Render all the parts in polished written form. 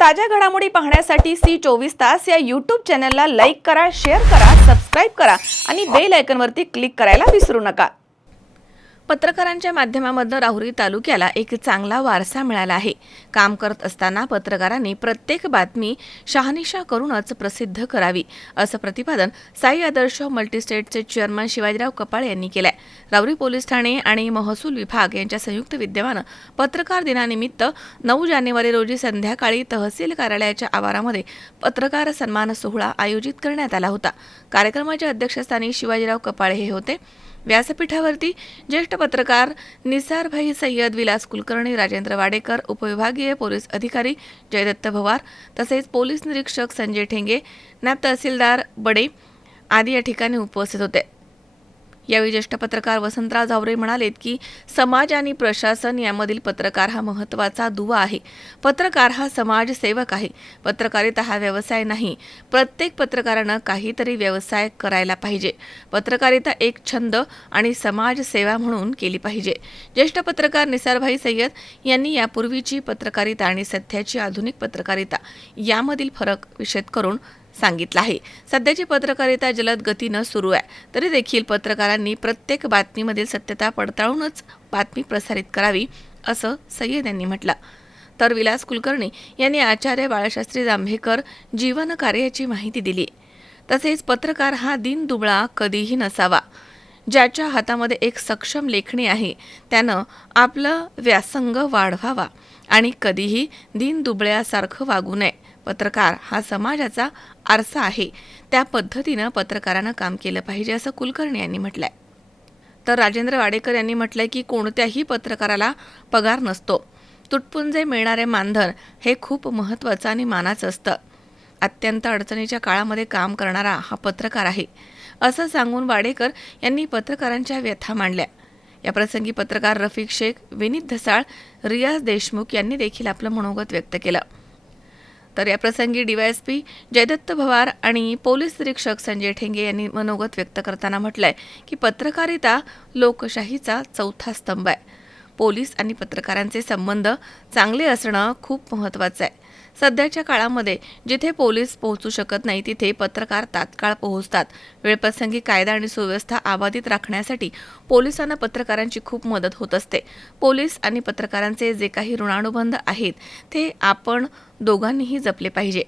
ताज्या घडामोडी पाहण्यासाठी सी24 तास या यूट्यूब चॅनलला लाईक करा, शेअर करा, सबस्क्राईब करा आणि बेल आयकॉनवरती क्लिक करायला विसरू नका। पत्रकारांच्या माध्यमामधून राहुरी तालुक्याला एक चांगला वारसा मिळाला आहे। काम करत असताना पत्रकारांनी प्रत्येक बातमी शहानिशा करूनच प्रसिद्ध करावी, असं प्रतिपादन साई आदर्श मल्टीस्टेटचे चेअरमन शिवाजीराव कपाळे यांनी केले। राहुरी पोलीस ठाणे आणि महसूल विभाग यांच्या संयुक्त विद्यमाने पत्रकार दिनानिमित्त 9 जानेवारी रोजी संध्याकाळी तहसील कार्यालयाच्या आवारामध्ये पत्रकार सन्मान सोहळा आयोजित करण्यात आला होता। कार्यक्रमाच्या अध्यक्षस्थानी शिवाजीराव कपाळे हे होते। व्यासपीठावरती ज्येष्ठ पत्रकार निसारभाई सय्यद, विलास कुलकर्णी, राजेंद्र वाडेकर, उपविभागीय पोलीस अधिकारी जयदत्त भवार तसेच पोलीस निरीक्षक संजय ठेंगे, नायब तहसीलदार बडे आदी या ठिकाणी उपस्थित होते। यावेळी ज्येष्ठ पत्रकार वसंतराव झावरे म्हणाले की समाज आणि प्रशासन यामधील पत्रकार हा महत्त्वाचा दुवा आहे। पत्रकार हा समाजसेवक आहे। पत्रकारिता हा व्यवसाय नाही। प्रत्येक पत्रकारानं काहीतरी व्यवसाय करायला पाहिजे। पत्रकारिता एक छंद आणि समाजसेवा म्हणून केली पाहिजे। ज्येष्ठ पत्रकार निसारभाई सय्यद यांनी यापूर्वीची पत्रकारिता आणि सध्याची आधुनिक पत्रकारिता यामधील फरक विशद करून सांगितलं आहे। सध्याची पत्रकारिता जलद गतीनं सुरू आहे, तरी देखील पत्रकारांनी प्रत्येक बातमीमधील सत्यता पडताळूनच बातमी प्रसारित करावी, असं सय्यद यांनी म्हटलं। तर विलास कुलकर्णी यांनी आचार्य बाळशास्त्री जांभेकर जीवन कार्याची माहिती दिली। तसेच पत्रकार हा दीनदुबळा कधीही नसावा। ज्याच्या हातामध्ये एक सक्षम लेखणी आहे त्यानं आपलं व्यासंग वाढवावा आणि कधीही दीनदुबळ्यासारखं वागू नये। पत्रकार हा समाजाचा आरसा आहे, त्या पद्धतीनं पत्रकारानं काम केलं पाहिजे, असं कुलकर्णी यांनी म्हटलंय। तर राजेंद्र वाडेकर यांनी म्हटलंय की कोणत्याही पत्रकाराला पगार नसतो। तुटपुंजे मिळणारे मानधन हे खूप महत्त्वाचं आणि मानाचं असतं। अत्यंत अडचणीच्या काळामध्ये काम करणारा हा पत्रकार आहे, असं सांगून वाडेकर यांनी पत्रकारांच्या व्यथा मांडल्या। याप्रसंगी पत्रकार रफिक शेख, विनीत धसाळ, रियाज देशमुख यांनी देखील आपलं मनोगत व्यक्त केलं। तर याप्रसंगी डीवायएसपी जयदत्त भवार आणि पोलीस निरीक्षक संजय ठेंगे यांनी मनोगत व्यक्त करताना म्हटलंय की पत्रकारिता लोकशाहीचा चौथा स्तंभ आहे। पोलीस आणि पत्रकारांचे संबंध चांगले असणं खूप महत्त्वाचं आहे। सध्याच्या काळामध्ये जिथे पोलीस पोहोचू शकत नाही तिथे पत्रकार तात्काळ पोहोचतात। वेळप्रसंगी कायदा आणि सुव्यवस्था अबाधित राखण्यासाठी पोलिसांना पत्रकारांची खूप मदत होत असते। पोलीस आणि पत्रकारांचे जे काही ऋणानुबंध आहेत ते आपण दोघांनीही जपले पाहिजे।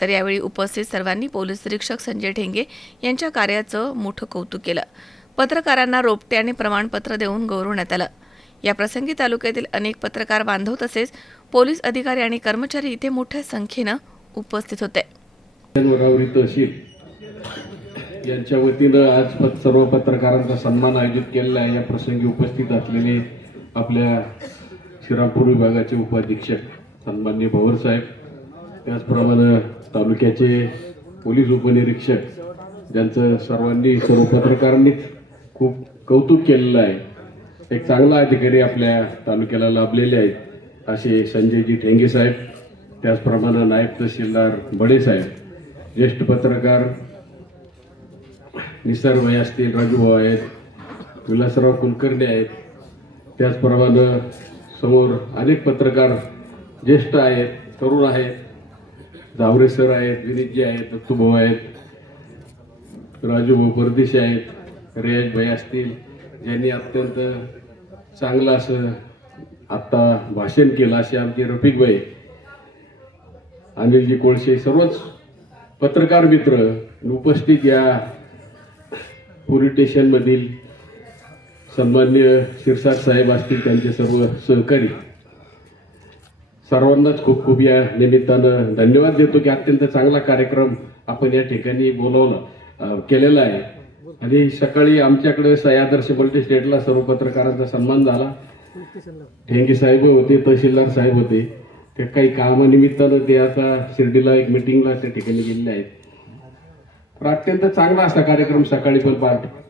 तर यावेळी उपस्थित सर्वांनी पोलीस निरीक्षक संजय ठेंगे यांच्या कार्याचं मोठं कौतुक केलं। पत्रकारांना रोपटे आणि प्रमाणपत्र देऊन गौरवण्यात आलं। या प्रसंगी तालुक्यातील अनेक पत्रकार बांधव तसेच पोलीस अधिकारी आणि कर्मचारी इथे मोठ्या संख्येनं उपस्थित होते। राहुरी तहसील यांच्या वतीनं आज सर्व पत्रकारांचा सन्मान आयोजित केलेला आहे। या प्रसंगी उपस्थित असलेले आपल्या श्रीरामपूर विभागाचे उपाधीक्षक सन्माननीय भवर साहेब, त्याचप्रमाणे तालुक्याचे पोलीस उपनिरीक्षक ज्यांचं सर्व पत्रकारांनी खूप कौतुक केलेलं आहे। एक चांगला अधिकारी आपल्या तालुक्याला लाभलेले आहेत असे संजयजी ठेंगे साहेब, त्याचप्रमाणे नायब तहसीलदार बडे साहेब, ज्येष्ठ पत्रकार निसारभाई असतील, राजूभाऊ आहेत, विलासराव कुलकर्णी आहेत, त्याचप्रमाणे समोर अनेक पत्रकार ज्येष्ठ आहेत, तरुण आहेत, झावरे सर आहेत, विनीतजी आहेत, दत्तूभाऊ आहेत, राजूभाऊ परदेशी आहेत, रियाजभाई असतील, ज्यांनी अत्यंत चांगलं असं आत्ता भाषण केलं, असे आमचे रफिकभाई, अनिलजी कोळशे, सर्वच पत्रकार मित्र उपस्थित या पोलीस स्टेशनमधील सन्माननीय शिरसाट साहेब असतील, त्यांचे सर्व सहकारी, सर्वांनाच खूप खूप या निमित्तानं धन्यवाद देतो की अत्यंत चांगला कार्यक्रम आपण या ठिकाणी केलेला आहे। आणि सकाळी आमच्याकडे साई आदर्श मल्टीस्टेटला सर्व पत्रकारांचा सन्मान झाला। ठेंगे साहेब होते, तहसीलदार साहेब होते, ते काही कामानिमित्तानं ते आता शिर्डीला एक मिटिंगला त्या ठिकाणी गेलेले आहेत। पण अत्यंत चांगला असा कार्यक्रम सकाळी पण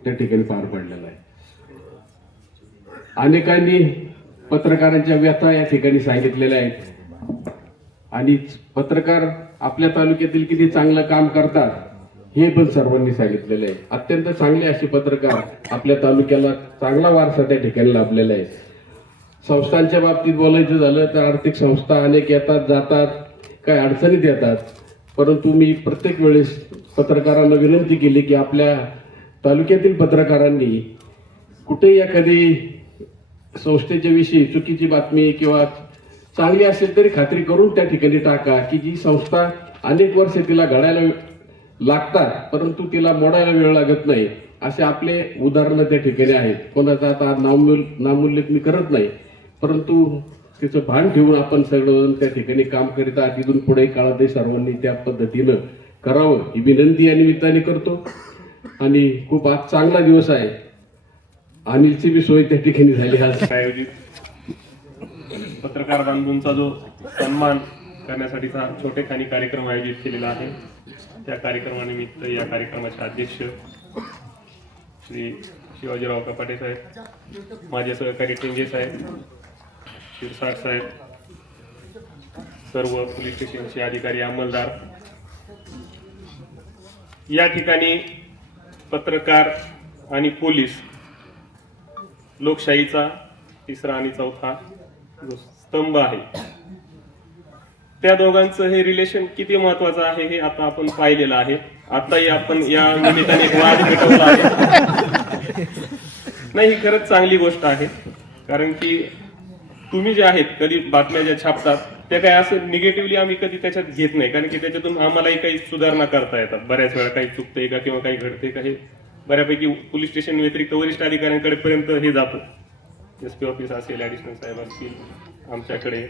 त्या ठिकाणी पार पडलेला आहे। अनेकांनी पत्रकारांच्या व्यथा या ठिकाणी सांगितलेल्या आहेत आणि पत्रकार आपल्या तालुक्यातील किती चांगलं काम करतात हे पण सर्वांनी सांगितलेलं आहे। अत्यंत चांगले असे पत्रकार आपल्या तालुक्याला चांगला वारसा त्या ठिकाणी लाभलेला आहे। संस्थांच्या बाबतीत बोलायचं झालं तर आर्थिक संस्था अनेक येतात जातात, काही अडचणीत येतात. परंतु मी प्रत्येक वेळेस पत्रकारांना विनंती केली की आपल्या तालुक्यातील पत्रकारांनी कुठेही एखादी संस्थेच्या विषयी चुकीची बातमी किंवा चांगली असेल तरी खात्री करून त्या ठिकाणी टाका की जी संस्था अनेक वर्ष तिला घडायला लागतात परंतु तिला मोडायला वेळ लागत नाही. असे आपले उदाहरणं त्या ठिकाणी आहेत. कोणाचा आता नामोल्लेख मी करत नाही, परंतु तिचं भान ठेवून आपण सगळं त्या ठिकाणी काम करीत आहात. इथून पुढे काळातही सर्वांनी त्या पद्धतीनं करावं ही विनंती या निमित्ताने करतो. आणि खूप आज चांगला दिवस आहे. अनिलची बी सोय त्या ठिकाणी झाली आज. आयोजित पत्रकार बांधूंचा जो सन्मान करण्यासाठीचा छोटेखानी कार्यक्रम आयोजित केलेला आहे. त्या कार्यक्रमानिमित्त या कार्यक्रमाचे अध्यक्ष श्री शिवाजीराव कपाटे साहेब, माझे सहकारी टेंगे साहेब, शिरसाट साहेब, सर्व पोलीस स्टेशनचे अधिकारी अंमलदार, या ठिकाणी पत्रकार आणि पोलीस लोकशाहीचा तिसरा आणि चौथा जो स्तंभ आहे त्या दोघांचं हे रिलेशन किती महत्वाचं आहे हे आता आपण पाहिलेलं आहे. आताही आपण या निमित्ताने एक वाद मिटवला आहे. नाही, ही खरंच चांगली गोष्ट आहे. कारण की तुम्ही जे आहेत कधी बातम्या ज्या छापतात त्या काही असं निगेटिव्हली आम्ही कधी त्याच्यात घेत नाही. कारण की त्याच्यातून आम्हालाही काही सुधारणा करता येतात. बऱ्याच वेळा काही चुकतंय का किंवा काही घडते का हे बऱ्यापैकी पोलीस स्टेशन व्यतिरिक्त वरिष्ठ अधिकाऱ्यांकडे पर्यंत हे जातं. SP ऑफिस असेल, ॲडिशनल साहेब असतील, आमच्याकडे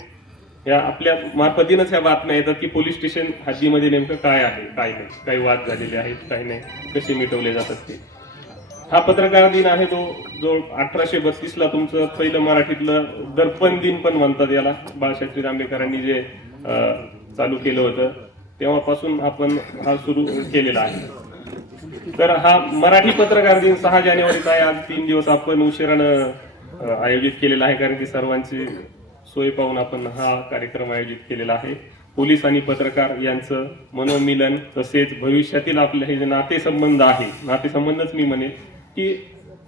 या आपल्या मार्फतीनच ह्या बातम्या येतात की पोलीस स्टेशन हद्दीमध्ये नेमकं काय आहे, काय नाही, काही वाद झालेले आहेत, काही नाही, कसे मिटवले जातात ते. हा पत्रकार दिन आहे तो जो 1832ला तुमचं पहिलं मराठीतलं दर्पण दिन पण म्हणतात याला. बाळशास्त्री जांभेकरांनी जे चालू केलं होतं तेव्हापासून आपण हा सुरू केलेला आहे. तर हा मराठी पत्रकार दिन 6 जानेवारीचा आहे. आज 3 दिवस आपण उशिरानं आयोजित केलेला आहे कारण की सर्वांची सोय पाहून आपण हा कार्यक्रम आयोजित केलेला आहे. पोलीस आणि पत्रकार यांचं मनोमिलन तसेच भविष्यातील आपले हे जे नातेसंबंध आहे, नातेसंबंधच मी म्हणेन की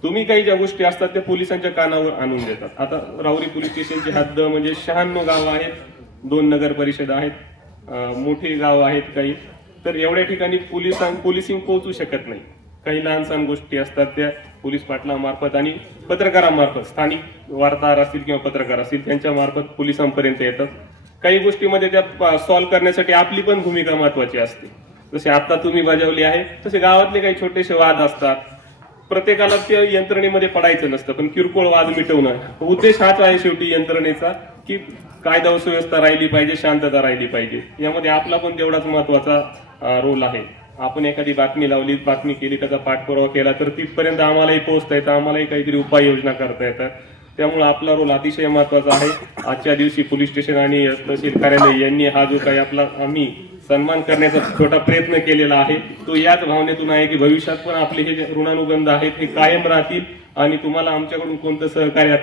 तुम्ही काही ज्या गोष्टी असतात त्या पोलिसांच्या कानावर आणून देतात. आता राहुरी पोलीस स्टेशनची हद्द म्हणजे 96 गाव आहेत, 2 नगर परिषद आहेत, मोठी गाव आहेत काही. तर एवढ्या ठिकाणी पोलिसिंग पोहोचू शकत नाही. काही लहान सहान गोष्टी असतात त्या पोलीस पाटलामार्फत आणि पत्रकारांमार्फत, स्थानिक वार्ताहर असतील किंवा पत्रकार असतील त्यांच्या मार्फत पोलिसांपर्यंत येतात. काही गोष्टीमध्ये त्या सॉल्व्ह करण्यासाठी आपली पण भूमिका महत्वाची असते. जसे आता तुम्ही बजावली आहे तसे गावातले काही छोटेसे वाद असतात. प्रत्येकाला त्या यंत्रणेमध्ये पडायचं नसतं, पण किरकोळ वाद मिटवणं उद्देश हाच आहे शेवटी यंत्रणेचा की कायदा व सुव्यवस्था राहिली पाहिजे, शांतता राहिली पाहिजे. यामध्ये आपला पण तेवढाच महत्वाचा रोल आहे. आपण एखादी बातमी लावली, बातमी केली, त्याचा पाठपुरावा केला तर तिथपर्यंत आम्हालाही पोहोचता येतं, आम्हालाही काहीतरी उपाययोजना करता येतात. त्यामुळे आपला रोल अतिशय महत्वाचा आहे. आजच्या दिवशी पोलीस स्टेशन आणि तहसील कार्यालय यांनी हा जो काही आपला आम्ही सन्मान करण्याचा छोटा प्रयत्न केलेला आहे तो याच भावनेतून आहे की भविष्यात पण आपले हे जे ऋणानुबंध आहेत हे कायम राहतील आणि तुम्हाला आमच्याकडून कोणतं सहकार्य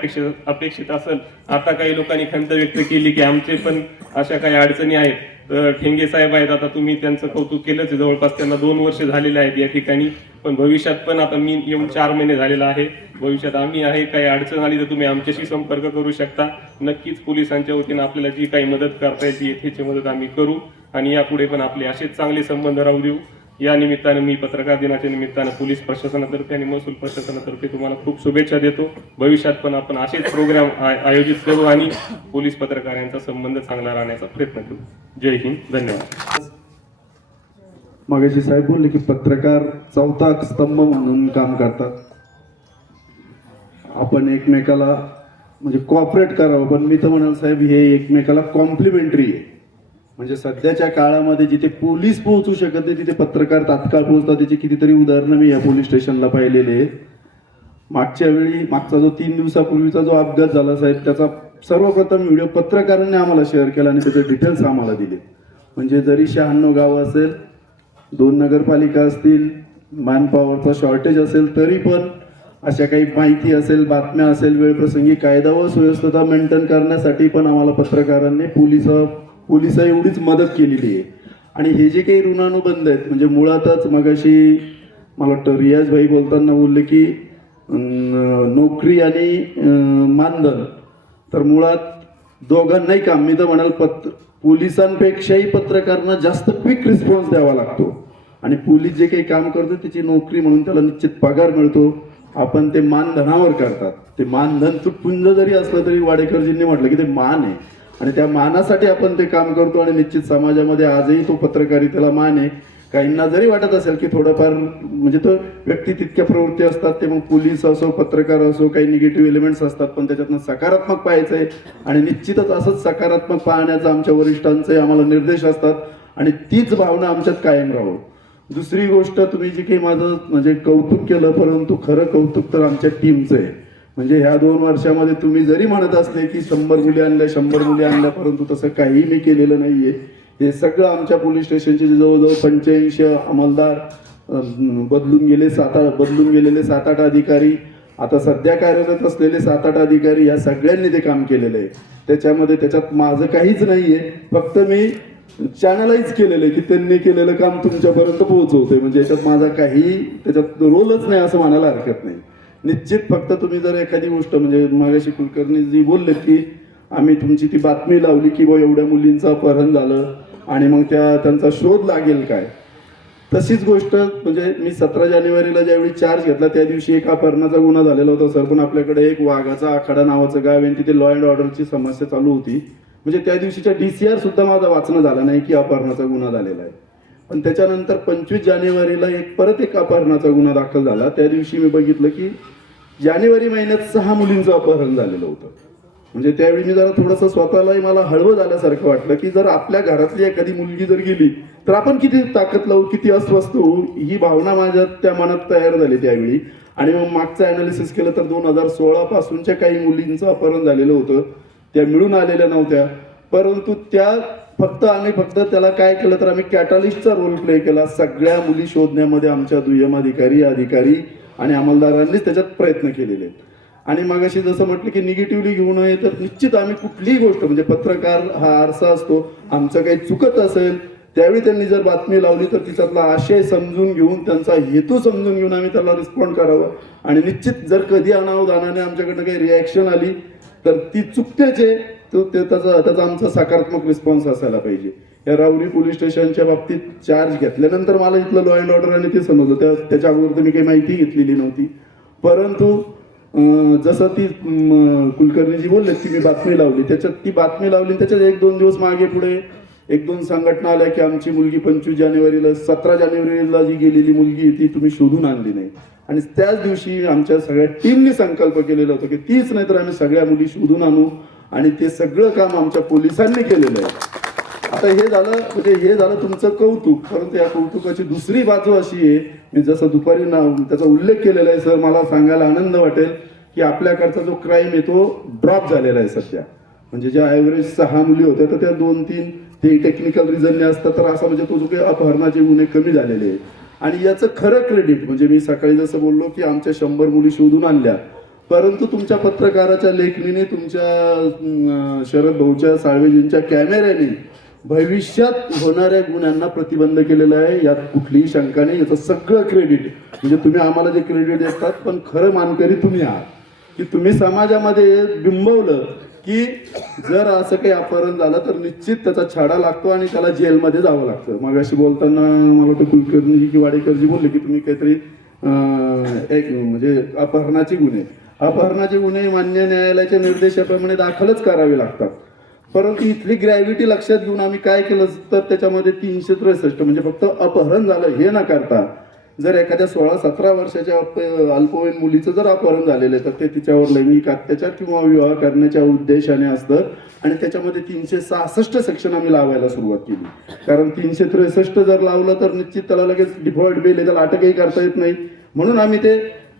अपेक्षित असेल. आता काही लोकांनी खंत व्यक्त केली की आमचे पण अशा काही अडचणी आहेत. तर ठेंगे साहेब आहेत, आता तुम्ही त्यांचं कौतुक केलंच. जवळपास त्यांना 2 वर्ष झालेले आहेत या ठिकाणी. पण भविष्यात पण आता मी येऊन 4 महिने झालेला आहे. भविष्यात आम्ही आहे, काही अडचण आली तर तुम्ही आमच्याशी संपर्क करू शकता. नक्कीच पोलिसांच्या वतीनं आपल्याला जी काही मदत करता येते येथेची मदत आम्ही करू आणि यापुढे पण आपले असेच चांगले संबंध राहू देऊ. या निमित्तानं मी पत्रकार दिनाच्या निमित्तानं पोलीस प्रशासनातर्फे आणि महसूल प्रशासनातर्फे तुम्हाला खूप शुभेच्छा देतो. भविष्यात पण आपण असेच प्रोग्राम आयोजित करू आणि पोलीस पत्रकार यांचा संबंध चांगला राहण्याचा प्रयत्न करू. जय हिंद, धन्यवाद. मगाशी साहेब बोलले की पत्रकार चौथा स्तंभ म्हणून काम करतात. आपण एकमेकाला म्हणजे कॉपरेट करावं, पण मी तर म्हणाल साहेब हे एकमेकाला कॉम्प्लिमेंटरी आहे. म्हणजे सध्याच्या काळामध्ये जिथे पोलीस पोहोचू शकत नाही तिथे पत्रकार तात्काळ पोहोचतात. त्याची कितीतरी उदाहरणं मी या पोलीस स्टेशनला पाहिलेले आहेत. मागचा जो 3 दिवसापूर्वीचा जो अपघात झाला साहेब त्याचा सर्वप्रथम व्हिडिओ पत्रकारांनी आम्हाला शेअर केला आणि त्याचे डिटेल्स आम्हाला दिले. म्हणजे जरी 96 गावं असेल, 2 नगरपालिका असतील, मॅनपॉवरचा शॉर्टेज असेल, तरी पण अशा काही माहिती असेल, बातम्या असेल, वेळप्रसंगी कायदा व सुव्यवस्था मेंटेन करण्यासाठी पण आम्हाला पत्रकारांनी पोलिसा एवढीच मदत केलेली आहे. आणि हे जे काही ऋणानुबंध आहेत म्हणजे मुळातच मगाशी मला वाटतं रियाज भाई बोलताना बोलले की नोकरी आणि मानधन, तर मुळात दोघांनाही काम, मी तर म्हणाल पोलिसांपेक्षाही पत्रकारांना जास्त क्विक रिस्पॉन्स द्यावा लागतो. आणि पोलीस जे काही काम करतो त्याची नोकरी म्हणून त्याला निश्चित पगार मिळतो. आपण ते मानधनावर करतात. ते मानधन तुटपुंज जरी असलं तरी वाडेकरजींनी म्हटलं की ते मान आहे आणि त्या मानासाठी आपण ते काम करतो. आणि निश्चित समाजामध्ये आजही तो पत्रकारितेला मान आहे. काहींना जरी वाटत असेल की थोडंफार म्हणजे तो व्यक्ती तितक्या प्रवृत्ती असतात, ते मग पोलीस असो पत्रकार असो काही निगेटिव्ह एलिमेंट्स असतात, पण त्याच्यातनं सकारात्मक पाहायचं आहे. आणि निश्चितच असंच सकारात्मक पाहण्याचा आमच्या वरिष्ठांचे आम्हाला निर्देश असतात आणि तीच भावना आमच्यात कायम राहो. दुसरी गोष्ट, तुम्ही जे काही माझं म्हणजे कौतुक केलं, परंतु खरं कौतुक तर आमच्या टीमचं आहे. म्हणजे ह्या 2 वर्षामध्ये तुम्ही जरी म्हणत असले की 100 मुली आणल्या 100 मुली आणल्या, परंतु तसं काही मी केलेलं नाहीये. हे सगळं आमच्या पोलीस स्टेशनचे जवळजवळ 85 अंमलदार बदलून गेलेले 7-8 अधिकारी, आता सध्या कार्यरत असलेले 7-8 अधिकारी, या सगळ्यांनी ते काम केलेलं आहे. त्याच्यात माझं काहीच नाहीये. फक्त मी चॅनलाइज केलेलं आहे की त्यांनी केलेलं काम तुमच्यापर्यंत पोहोचवतोय. म्हणजे याच्यात माझा काही त्याच्यात रोलच नाही असं म्हणायला हरकत नाही. निश्चित फक्त तुम्ही जर एखादी गोष्ट म्हणजे मागाशी कुलकर्णी जी बोलले की आम्ही तुमची ती बातमी लावली की बा एवढ्या मुलींचं अपहरण झालं आणि मग त्यांचा शोध लागेल काय, तशीच गोष्ट म्हणजे मी 17 जानेवारीला ज्यावेळी चार्ज घेतला त्या दिवशी एक अपहरणाचा गुन्हा झालेला होता सर. पण आपल्याकडे एक वाघाचा आखाडा नावाचं गाव आहे, तिथे लॉ अँड ऑर्डरची समस्या चालू होती. म्हणजे त्या दिवशीच्या DCR सुद्धा माझं वाचणं झालं नाही की अपहरणाचा गुन्हा झालेला आहे. पण त्याच्यानंतर 25 जानेवारीला परत एक अपहरणाचा गुन्हा दाखल झाला. त्या दिवशी मी बघितलं की जानेवारी महिन्यात 6 मुलींचं अपहरण झालेलं होतं. म्हणजे त्यावेळी मी जरा थोडंसं स्वतःलाही मला हळवं झाल्यासारखं वाटलं की जर आपल्या घरातली एखादी मुलगी जर गेली तर आपण किती ताकद लावू, किती अस्वस्थ होऊ, ही भावना माझ्या त्या मनात तयार झाली त्यावेळी. आणि मग मागचं अनालिसिस केलं तर 2016 पासूनच्या काही मुलींचं अपहरण झालेलं होतं. त्या मिळून आलेल्या नव्हत्या, परंतु आम्ही फक्त त्याला काय केलं तर आम्ही कॅटालिस्टचा रोल प्ले केला. सगळ्या मुली शोधण्यामध्ये आमच्या दुय्यम अधिकारी आणि अंमलदारांनीच त्याच्यात प्रयत्न केलेले आहेत. आणि मग अशी जसं म्हटलं की निगेटिव्हली घेऊ नये, तर निश्चित आम्ही कुठलीही गोष्ट म्हणजे पत्रकार हा आरसा असतो, आमचं काही चुकत असेल त्यावेळी त्यांनी जर बातमी लावली तर तिच्यातला आशय समजून घेऊन त्यांचा हेतू समजून घेऊन आम्ही त्याला रिस्पॉन्ड करावं. आणि निश्चित जर कधी अनावधानाने आमच्याकडनं काही रिॲक्शन आली तर ती चुकतेचे त्याचा आमचा सकारात्मक रिस्पॉन्स असायला पाहिजे. या राहुरी पोलीस स्टेशनच्या बाबतीत चार्ज घेतल्यानंतर मला इथलं लॉ अँड ऑर्डर आणि ते समजलं. त्याच्या अगोदर तर मी काही माहिती घेतलेली नव्हती. परंतु जसं ती कुलकर्णीजी बोलले की मी बातमी लावली, त्याच्यात 1-2 दिवस मागे पुढे 1-2 संघटना आल्या की आमची मुलगी 25 जानेवारीला 17 जानेवारीला जी गेलेली मुलगी ती तुम्ही शोधून आणली नाही. आणि त्याच दिवशी आमच्या सगळ्या टीमनी संकल्प केलेला होता की तीच नाही तर आम्ही सगळ्या मुली शोधून आणू. आणि ते सगळं काम आमच्या पोलिसांनी केलेलं आहे. आता हे झालं तुमचं कौतुक. परंतु या कौतुकाची दुसरी बाजू अशी आहे, मी जसं दुपारी त्याचा उल्लेख केलेला आहे सर, मला सांगायला आनंद वाटेल की आपल्याकडचा जो क्राईम आहे तो ड्रॉप झालेला आहे सध्या. म्हणजे ज्या ॲव्हरेज 6 मुली होत्या तर त्या 2-3 ते टेक्निकल रिझनने असतात, तर असं म्हणजे तो जो काही अपहरणाचे गुन्हे कमी झालेले आहेत. आणि याचं खरं क्रेडिट म्हणजे मी सकाळी जसं बोललो की आमच्या 100 मुली शोधून आणल्या, परंतु तुमच्या पत्रकाराच्या लेखणीने, तुमच्या शरद भाऊच्या साळवेजींच्या कॅमेऱ्याने भविष्यात होणाऱ्या गुन्ह्यांना प्रतिबंध केलेला आहे. यात कुठलीही शंका नाही. याचं सगळं क्रेडिट म्हणजे तुम्ही आम्हाला जे क्रेडिट देतात, पण खरं मानकरी तुम्ही आहात की तुम्ही समाजामध्ये बिंबवलं की जर असं काही अपहरण झालं तर निश्चित त्याचा छाडा लागतो आणि त्याला जेलमध्ये जावं लागतं. मग अशी बोलताना मला वाटतं कुलकर्णी की वाडेकरजी बोलले की तुम्ही काहीतरी एक म्हणजे अपहरणाचे गुन्हे मान्य न्यायालयाच्या निर्देशाप्रमाणे दाखलच करावे लागतात. परंतु इथली ग्रॅव्हिटी लक्षात घेऊन आम्ही काय केलं तर त्याच्यामध्ये 363 म्हणजे फक्त अपहरण झालं हे न करता जर एखाद्या 16-17 वर्षाच्या अल्पवयीन मुलीचं जर अपहरण झालेलं आहे तर ते तिच्यावर लैंगिक अत्याचार किंवा विवाह करण्याच्या उद्देशाने असतं. आणि त्याच्यामध्ये 366 सेक्शन आम्ही लावायला सुरुवात केली. कारण 363 जर लावलं तर निश्चित त्याला लगेच डिफॉल्ट बेल आहे, त्याला अटकही करता येत नाही. म्हणून आम्ही ते,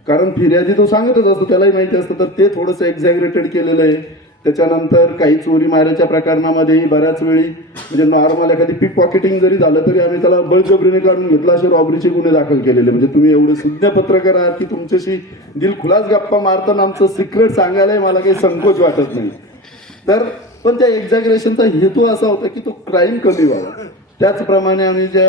कारण फिर्यादी तो सांगतच असतो, त्यालाही माहिती असतं, तर ते थोडंसं एक्झॅग्रेटेड केलेलं आहे. त्याच्यानंतर काही चोरी मारायच्या प्रकरणामध्येही बऱ्याच वेळी म्हणजे नॉर्मल एखादी पिक पॉकेटिंग जरी झालं तरी आम्ही त्याला बळजबरीने काढून घेतला, असे रॉबरीचे गुन्हे दाखल केलेले. म्हणजे तुम्ही एवढे सुज्ञ पत्रकार आहात की तुमच्याशी दिलखुलास गप्पा मारताना आमचं सिक्रेट सांगायलाही मला काही संकोच वाटत नाही. तर पण त्या एक्झॅग्रेशनचा हेतू असा होता की तो क्राईम कमी व्हावा. त्याचप्रमाणे आम्ही ज्या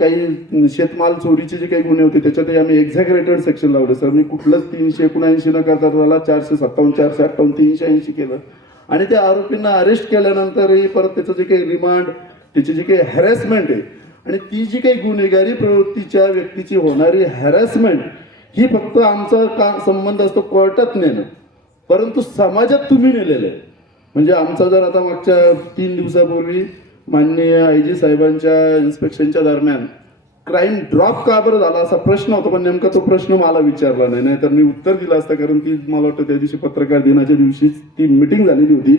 काही शेतमाल चोरीचे जे काही गुन्हे होते त्याच्यातही आम्ही एक्झॅग्रेटेड सेक्शन लावलं सर. मी कुठलंच 379 न करता त्याला 457, 458, 380 केलं. आणि त्या आरोपींना अरेस्ट केल्यानंतरही परत त्याचं जे काही रिमांड, त्याची जी काही हॅरेसमेंट आहे आणि ती जी काही गुन्हेगारी प्रवृत्तीच्या व्यक्तीची होणारी हॅरेसमेंट, ही फक्त आमचा संबंध असतो कोर्टात नेणं, परंतु समाजात तुम्ही नेलेलं आहे. म्हणजे आमचा जर आता मागच्या 3 दिवसापूर्वी माननीय IG साहेबांच्या इन्स्पेक्शनच्या दरम्यान क्राईम ड्रॉप का बरं झाला असा प्रश्न होता, पण नेमका तो प्रश्न मला विचारला नाही, तर मी उत्तर दिलं असतं, कारण की मला वाटतं त्या दिवशी पत्रकार दिनाच्या दिवशीच ती मिटिंग झालेली होती.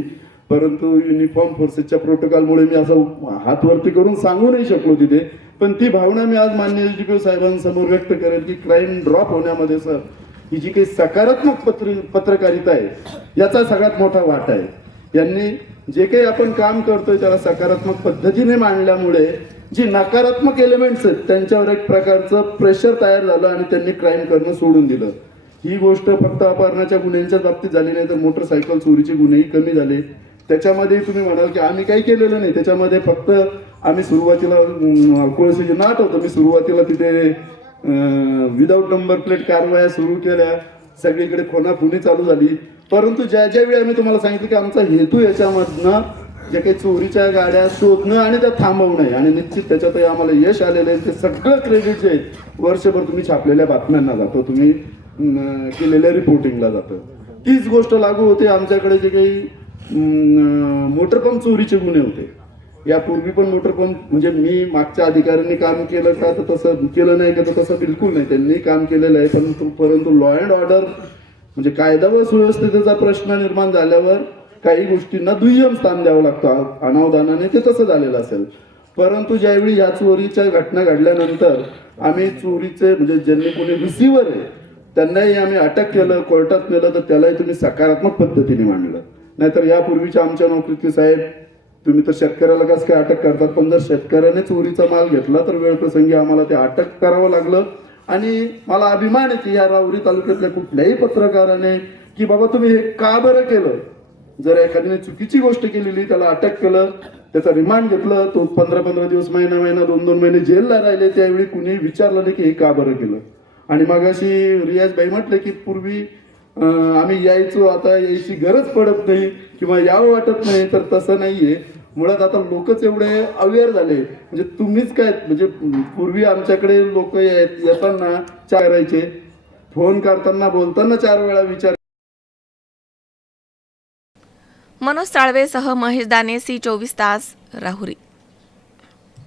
परंतु युनिफॉर्म फोर्सेसच्या प्रोटोकॉलमुळे मी असं हात वरती करून सांगू नाही शकलो तिथे. पण ती भावना मी आज माननीय SDPO साहेबांसमोर व्यक्त करेल की क्राईम ड्रॉप होण्यामध्ये सर ही जी काही सकारात्मक पत्रकारिता आहे याचा सगळ्यात मोठा वाटा आहे. यांनी जे काही आपण काम करतोय त्याला सकारात्मक पद्धतीने मांडल्यामुळे जी नकारात्मक एलिमेंट्स आहेत त्यांच्यावर एक प्रकारचं प्रेशर तयार झालं आणि त्यांनी क्राईम करणं सोडून दिलं. ही गोष्ट फक्त अपहरणाच्या गुन्ह्यांच्या बाबतीत झाली नाही, तर मोटरसायकल चोरीचे गुन्हेही कमी झाले. त्याच्यामध्ये तुम्ही म्हणाल की आम्ही काही केलेलं नाही, त्याच्यामध्ये फक्त आम्ही सुरुवातीला कोळसेची नाट होतं, मी सुरुवातीला तिथे विदाऊट नंबर प्लेट कारवाया सुरू केल्या, सगळीकडे खोनाखोनी चालू झाली. परंतु ज्या वेळी आम्ही तुम्हाला सांगितलं की आमचा हेतू याच्यामधनं जे काही चोरीच्या गाड्या शोधणं आणि त्या थांबवणं, आणि निश्चित त्याच्यातही आम्हाला यश आलेलं आहे. ते सगळं क्रेडिट जे आहे वर्षभर तुम्ही छापलेल्या बातम्यांना जातो, तुम्ही केलेल्या रिपोर्टिंगला जातं. तीच गोष्ट लागू होते आमच्याकडे जे काही मोटरपंप चोरीचे गुन्हे होते. यापूर्वी पण मोटरपंप, म्हणजे मी मागच्या अधिकाऱ्यांनी काम केलं का तर तसं केलं नाही का तर तसं बिलकुल नाही, त्यांनी काम केलेलं आहे. परंतु लॉ अँड ऑर्डर म्हणजे कायदा व सुव्यवस्थेचा प्रश्न निर्माण झाल्यावर काही गोष्टींना दुय्यम स्थान द्यावं लागतं. अनावधानाने ते तसं झालेलं असेल. परंतु ज्यावेळी या चोरीच्या घटना घडल्यानंतर आम्ही चोरीचे म्हणजे ज्यांनी कोणी रिसिव्हर आहे त्यांनाही आम्ही अटक केलं, कोर्टात नेलं, तर त्यालाही तुम्ही सकारात्मक पद्धतीने मांडलं. नाहीतर यापूर्वीच्या आमच्या नोकरीतले साहेब, तुम्ही तर शेतकऱ्याला कसं काय अटक करतात, पण जर शेतकऱ्याने चोरीचा माल घेतला तर वेळप्रसंगी आम्हाला ते अटक करावं लागलं. आणि मला अभिमान आहे की या राहुरी तालुक्यातल्या कुठल्याही पत्रकाराने की बाबा तुम्ही हे का बरं केलं, जर एखाद्याने चुकीची गोष्ट केलेली त्याला अटक केलं, त्याचा रिमांड घेतलं, तो 15-15 दिवस, महिना 2-2 महिने जेलला राहिले, त्यावेळी कुणी विचारलं नाही की हे का बरं केलं. आणि मग अशी रियाजबाई म्हटलं की पूर्वी आम्ही यायचो, आता यायची गरज पडत नाही किंवा यावं वाटत नाही, तर तसं नाहीये. मुळात आता लोकच एवढे अवेअर झाले, म्हणजे तुम्हीच काय, म्हणजे पूर्वी आमच्याकडे लोक येताना चार करायचे, फोन करताना बोलताना 4 वेळा विचार. मनोज साळवेसह महेश दाने, C24 तास, राहुरी.